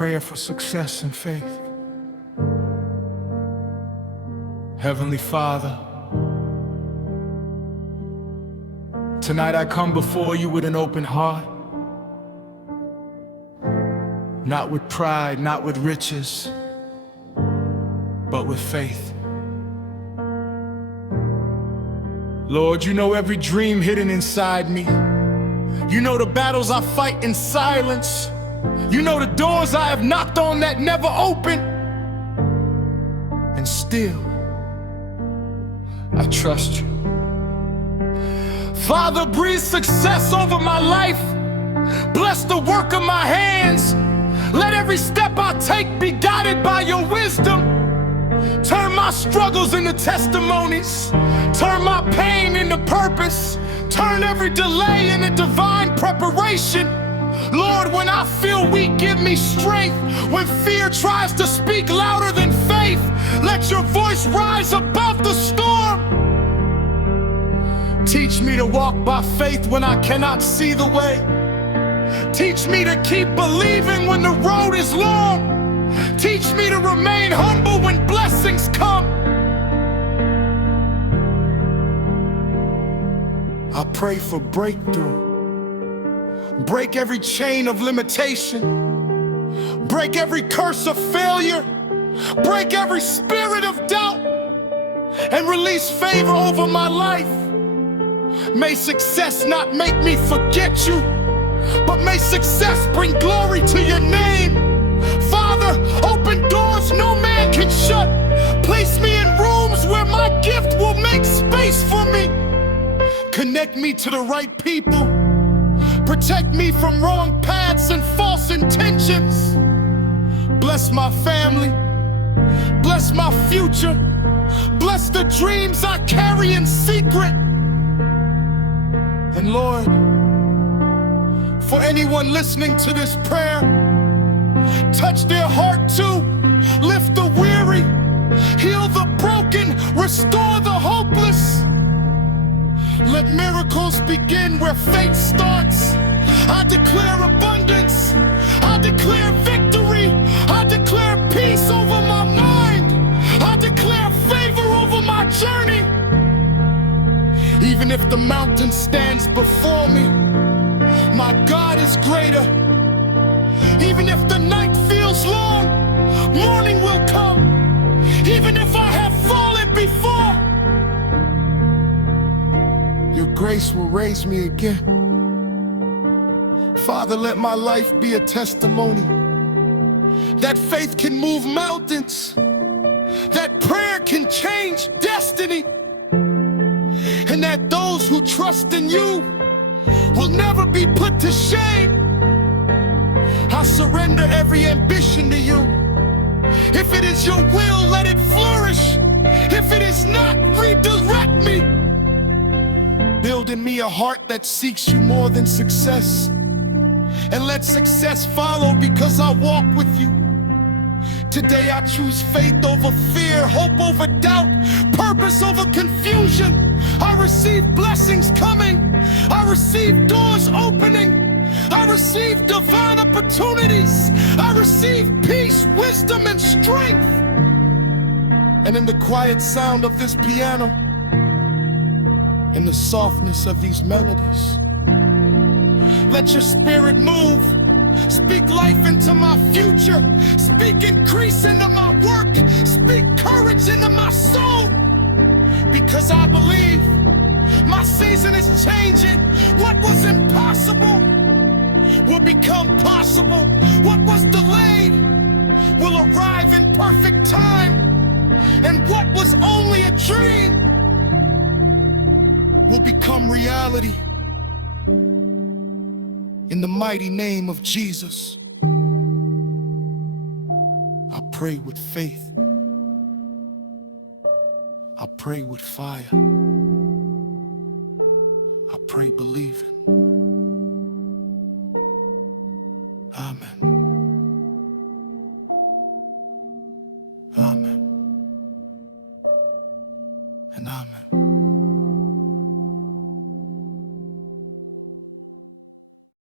prayer for success and faith. Heavenly Father, tonight I come before you with an open heart, not with pride, not with riches, but with faith. Lord, you know every dream hidden inside me. You know the battles I fight in silence. You know the doors I have knocked on that never open. And still, I trust you. Father, breathe success over my life. Bless the work of my hands. Let every step I take be guided by your wisdom. Turn my struggles into testimonies. Turn my pain into purpose. Turn every delay into divine preparation. Lord, when I feel weak, give me strength. When fear tries to speak louder than faith, let your voice rise above the storm. Teach me to walk by faith when I cannot see the way. Teach me to keep believing when the road is long. Teach me to remain humble when blessings come. I pray for breakthrough. Break every chain of limitation. Break every curse of failure. Break every spirit of doubt. And release favor over my life. May success not make me forget you, but may success bring glory to your name. Father, open doors no man can shut. Place me in rooms where my gift will make space for me. Connect me to the right people. Protect me from wrong paths and false intentions. Bless my family. Bless my future. Bless the dreams I carry in secret. And Lord, for anyone listening to this prayer, touch their heart too. Lift the weary. Heal the broken. Restore the hopeless. Let miracles begin where faith starts. I declare abundance. I declare victory. I declare peace over my mind. I declare favor over my journey. Even if the mountain stands before me, my God is greater. Even if the night feels long, morning will come. Even if I have fallen before, your grace will raise me again. Father, let my life be a testimony that faith can move mountains, that prayer can change destiny, and that those who trust in you will never be put to shame. I surrender every ambition to you. If it is your will, let it flourish. If it is not, redirect me. Build in me a heart that seeks you more than success. And let success follow because I walk with you. Today I choose faith over fear, hope over doubt, purpose over confusion. I receive blessings coming. I receive doors opening. I receive divine opportunities. I receive peace, wisdom, and strength. And in the quiet sound of this piano, in the softness of these melodies, let your spirit move. Speak life into my future. Speak increase into my work. Speak courage into my soul. Because I believe my season is changing. What was impossible will become possible. What was delayed will arrive in perfect time. And what was only a dream will become reality. In the mighty name of Jesus, I pray with faith. I pray with fire. I pray believing.